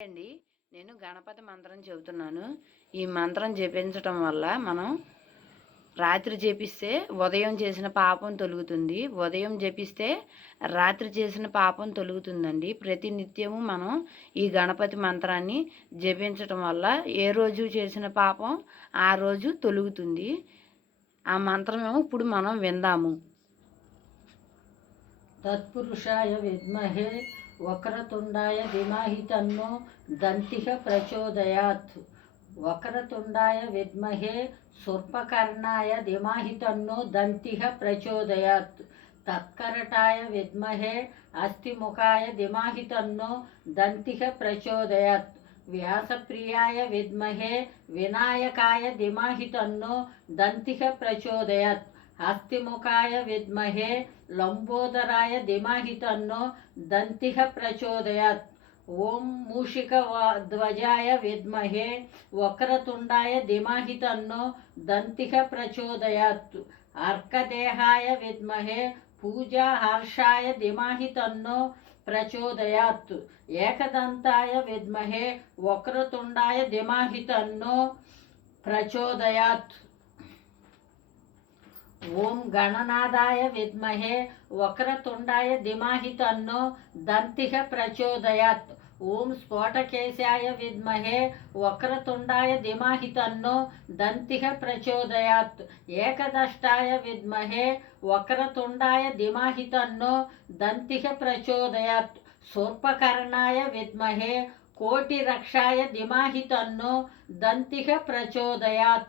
అండి. నేను గణపతి మంత్రం చెబుతున్నాను. ఈ మంత్రం జపించటం వల్ల మనం రాత్రి జపిస్తే ఉదయం చేసిన పాపం తొలుగుతుంది. ఉదయం జపిస్తే రాత్రి చేసిన పాపం తొలుగుతుందండి. ప్రతి నిత్యము మనం ఈ గణపతి మంత్రాన్ని జపించటం వల్ల ఏ రోజు చేసిన పాపం ఆ రోజు తొలుగుతుంది. ఆ మంత్రం ఇప్పుడు మనం విందాము. తత్పురుషాయ విద్మహే వక్రతుండాయ ధీమాహి తన్నో దంతిహ ప్రచోదయాత్. వక్రతుండాయ విద్మహే శూర్పకర్ణాయ ధీమాహి తన్నో దంతిహ ప్రచోదయాత్. తత్కరటాయ విద్మహే అస్థిముఖాయ ధీమాహి తన్నో దంతిహ ప్రచోదయాత్. వ్యాసప్రియాయ విద్మహే వినాయకాయ ధిమహి తన్నో దంతిహ ప్రచోదయాత్. హస్తిముఖాయ విద్మహే లంబోదరాయ ధిమహి తన్నో దంతిహ ప్రచోదయాత్ ఓం మూషిక ధ్వజాయ విద్మహే వక్రతుండాయ ధిమహి తన్నో దంతిహ ప్రచోదయాత్ అర్కదేహాయ విద్మహే పూజా హర్షాయ ధిమహి తన్నో ప్రచోదయాత్ ఏకదంతాయ విద్మహే వక్రతుండాయ ధిమహి తన్నో ప్రచోదయాత్ ఓం గణనాదాయ విద్మహే వక్రతుండాయ ధిమాహి తన్నో దంతిహ ప్రచోదయాత్. ఓం స్ఫోటకేశాయ విద్మహే వక్రతుండాయ ధిమాహి తన్నో దంతిహ ప్రచోదయాత్. ఏకదష్టాయ విద్మహే వక్రతుండాయ ధిమాహి తన్నో దంతిహ ప్రచోదయాత్. శూర్పకర్ణాయ విద్మహే కోటిరక్షాయ ధిమాహి తన్నో దంతిహ ప్రచోదయాత్.